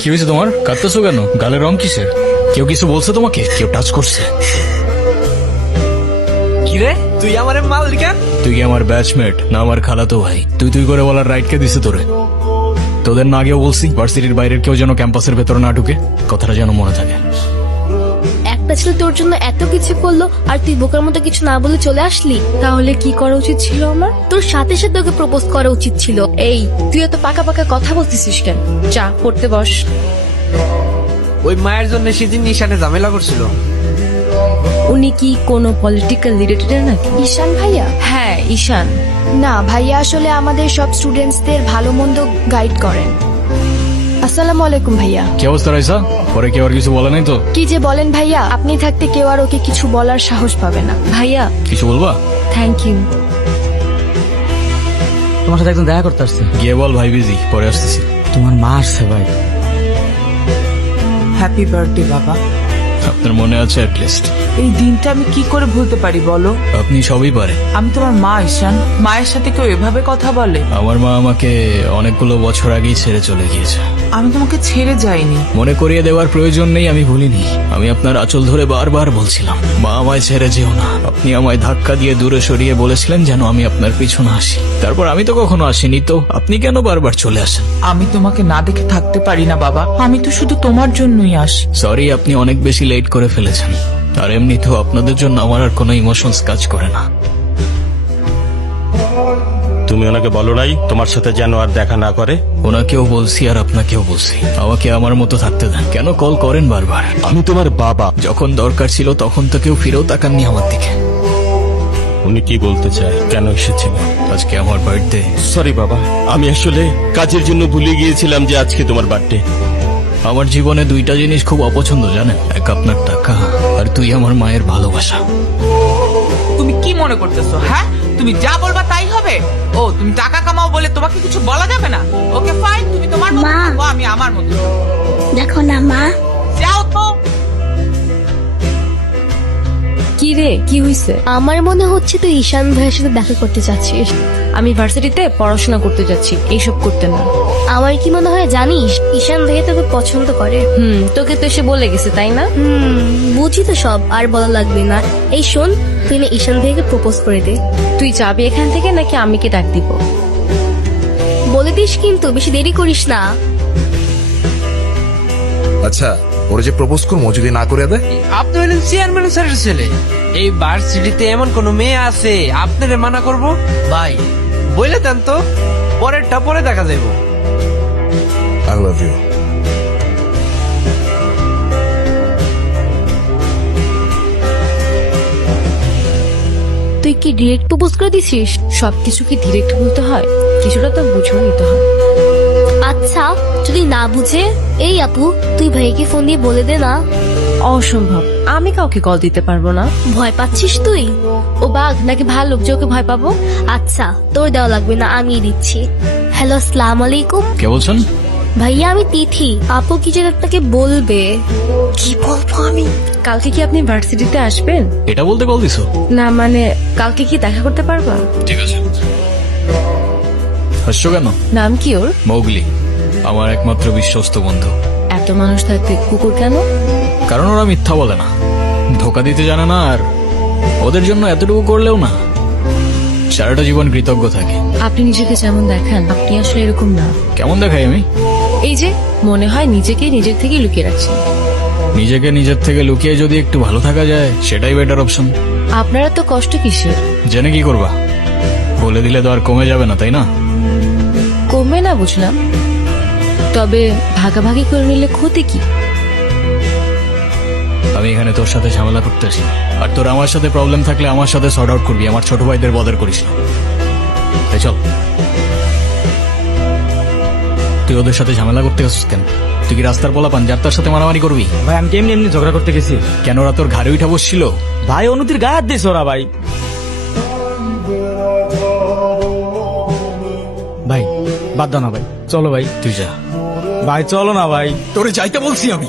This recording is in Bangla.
কি হয়েছে তোমার? কাঁদতেছো কেন? গালের রং কিসের? কেউ কিছু বলছে তোমাকে? কেউ টাচ করছে? কিরে তুই আমার মাল কেন? তুই কি আমার ব্যাচমেট না আমার খালাতো ভাই? তুই তুই করে বলার রাইট কে দিছে তোরে? তোদের না আগেও বলছি ভার্সিটির বাইরের কেউ যেন ক্যাম্পাসের ভেতরে না ঢুকে, কথাটা যেন মনে থাকে। একটা ছেলে তোর জন্য এত কিছু করলো আর তুই বোকার মতো কিছু না বলে চলে আসলি। তাহলে কি করা উচিত ছিল আমার? তোর সাথে সাথে ওকে প্রপোজ করা উচিত ছিল। এই তুই এত পাকা পাকা কথা বলতেছিস কেন? চা পড়তে বস। ওই মায়ের জন্য সেদিন নিশানে ঝামেলা করছিল। উনি কি কোনো পলিটিক্যাল রিলেটেড নাকি? ঈশান ভাইয়া? হ্যাঁ ঈশান। না ভাইয়া, আসলে আমাদের সব স্টুডেন্টসদের ভালো মন্দ গাইড করেন। আসসালামু আলাইকুম ভাইয়া। কি অবস্থা রাইসা? পরে কেউ আর কিছু বলে নাই তো? কি যে বলেন ভাইয়া, আপনি থাকতে কেউ আর ওকে কিছু বলার সাহস পাবে না। ভাইয়া কিছু বলবা? Thank you. তোমার সাথে একজন দেখা করতে আসছে। গিয়ে বল ভাই বিজি, পরে আসতেছি। তোমার মা আসছে ভাই। হ্যাপি বার্থডে বাবা। আপনার মনে আছে অ্যাটলিস্ট? এই দিনটা আমি কি করে ভুলতে পারি বলো? আপনি সবই পারে। আমি তোমার মা ঈশান, মায়ের সাথে কেউ এভাবে কথা বলে? আমার মা আমাকে অনেকগুলো বছর আগেই ছেড়ে চলে গিয়েছে। আমি তোমাকে ছেড়ে যাইনি। মনে করিয়ে দেওয়ার প্রয়োজন নেই, আমি ভুলিনি। আমি আপনার আঁচল ধরে বারবার বলছিলাম, মা আমায় ছেড়ে যেও না। আপনি আমায় ধাক্কা দিয়ে দূরে সরিয়ে বলেছিলেন যেন আমি আপনার পিছনে আসি। তারপর আমি তো কখনো আসিনি, তো আপনি কেন বারবার চলে আসেন? আমি তোমাকে না দেখে থাকতে পারি না বাবা, আমি তো শুধু তোমার জন্যই আসি। সরি, আপনি অনেক বেশি লেট করে ফেলেছেন। আর এমনিতেও আপনাদের জন্য আমার আর কোনো ইমোশনস কাজ করে না। তুমি ওনাকে বলো নাই তোমার সাথে যেন আর দেখা না করে? ওনাকেও বলছি আর আপনাকেও বলছি, আমাকে আমার মতো থাকতে দেন। কেন কল করেন বারবার? আমি তোমার বাবা। যখন দরকার ছিল তখন তো কেউ ফিরেও তাকাননি আমার দিকে। উনি কি বলতে চায়? কেন এসেছিল? আজকে আমার বার্থডে। সরি বাবা, আমি আসলে কাজের জন্য ভুলে গিয়েছিলাম যে আজকে তোমার বার্থডে। আমার জীবনে দুইটা জিনিস খুব অপছন্দ জানেন, এক আপনার টাকা আর তুই আমার মায়ের ভালোবাসা। তুমি কি মনে করতেছো? হ্যাঁ, তুমি যা বলবা তাই হবে? ও তুমি টাকা কামাও বলে তোমাকে কিছু বলা যাবে না? ওকে ফাইন, তুমি তোমার মতো থাকো, আমি আমার মতো। দেখো না মা, যাও তো। কি রে, কি হইছে? আমার মনে হচ্ছে তুই ঈশান ভাইয়ের সাথে দেখা করতে চাচ্ছিস। আমি ভার্সিটিতে পড়াশোনা করতে যাচ্ছি, এইসব করতে না। আমার কি মনে হয় জানিস, ঈশান ভাইয়া তোকে পছন্দ করে। তোকে তো এসে বলে গেছে তাই না? বুঝি তো সব, আর বলা লাগবে না। এই শোন, তুই না ঈশান ভাইয়াকে প্রপোজ করে দে। তুই যাবি এখান থেকে নাকি আমি কি ডাক দিব? বলে দিস কিন্তু, বেশি দেরি করিস না। আচ্ছা, ওরা যে প্রপোজ করবো যদি না করে দেয়? আপনি হলেন চেয়ারম্যান স্যারের ছেলে। এই ভার্সিটিতে এমন কোন মেয়ে আছে আপনারে মানা করব? ভাই বলে দেন তো, পরেরটা পরে দেখা যাইব। I love you. তুই কি ডিরেক্ট প্রপোজ করে দিছিস? সবকিছু কি ডিরেক্ট বলতে হয়? কিছুটা তো বুঝেও নিতে হয়। আচ্ছা, যদি না বুঝে, এই আপু তুই ভাইকে ফোন দিয়ে বলে দে না। অসম্ভব, আমি কাউকে কল দিতে পারবো না। ভয় পাচ্ছিস তুই? ও বাঘ নাকি ভাল্লুক যে ওকে ভয় পাবো? আচ্ছা, তোর দেওয়া লাগবে না, আমি দিচ্ছি। হ্যালো, আসসালামু আলাইকুম কে বলছেন? ভাইয়া, আমি তিথি। আপু কি যেন আপনাকে বলবে। কি বলবো আমি? কালকে কি আপনি ভার্সিটিতে আসবেন? এটা বলতে কল দিছো? না মানে কালকে কি দেখা করতে পারবা? ঠিক আছে। হাসছো কেন? নাম কি ওর? মৌগলি, আমার একমাত্র বিশ্বস্ত বন্ধু। এত মানুষ থাকতে কুকুর কেন? কারণ ওরা মিথ্যা বলে না, ধোকা দিতে জানে না, আর ওদের জন্য এতটুকু করলেও না সারাটা জীবন কৃতজ্ঞ থাকে। আপনি নিজেকে যেমন দেখান, আপনি আসলে এরকম না। কেমন দেখাই আমি? এই যে মনে হয় নিজেকে নিজের থেকে লুকিয়ে রাখছেন। নিজেকে নিজের থেকে লুকিয়ে যদি একটু ভালো থাকা যায় সেটাই বেটার অপশন। আপনারা তো কষ্ট কিসের? জেনে কি করবা? বলে দিলে তো আর কমে যাবে না, তাই না? কমবে না বুঝলাম, তবে ভাগাভাগি করে নিলে ক্ষতি কি? আমি এখানে তোর সাথে ঝামেলা করতে আসি, আর তোর আমার সাথে প্রবলেম থাকলে আমার সাথে সর্ট আউট করবি। আমার ছোট ভাইদের বদার করিস না। তাই চল। তুই ওদের সাথে ঝামেলা করতে গেছিস কেন? তুই কি রাস্তার পোলাপান যার তার সাথে মারামারি করবি? ভাই আমি কেমনি এমনি ঝগড়া করতে গেছি? কেন ওরা তোর ঘাড়ে উঠা বসছিল? ভাই অনুতির গায়ে হাত দিয়েছে ওরা। ভাই ভাই বাদ দাও না ভাই, চলো ভাই। তুই যা ভাই চলো না ভাই। তোরে যাইতে বলছি আমি।